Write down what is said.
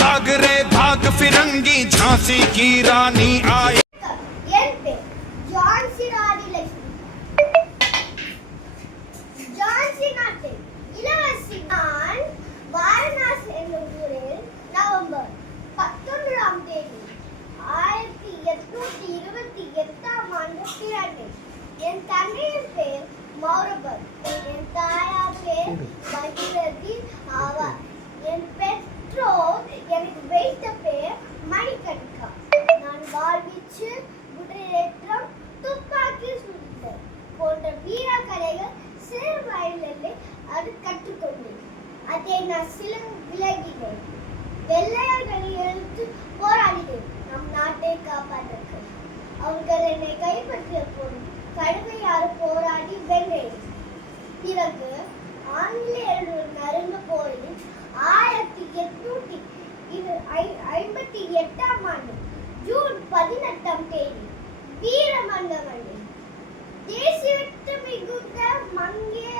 भाग रे भाग फिरंगी झांसी की रानी आई என் தந்தையின் பேர் மௌரபர். என் தாயார் பேர் பகீரதி ஆவார். என் பெற்றோர் எனக்கு வைத்த பேர் மணிகணிகா. நான் வாழ்வீச்சு, குதிரையேற்றம், துப்பாக்கி சுடுதல் போன்ற வீரக்கலைகள் சிறு வயதிலே அது கற்றுக்கொண்டேன். அதை நான் சில விலகினேன். வெள்ளையர்களை எதிர்த்து போராடினேன் நம் நாட்டை காப்பாற்ற. அவர்கள் என்னை கைப்பற்றிய போது கடுமையாக போராடி வென்றேன். பிறகு ஆங்கிலேயர்கள் நடந்த போரில் 1858 ஜூன் 18 வீரமங்கவனில் தேசியத்து மிகுந்த மங்கே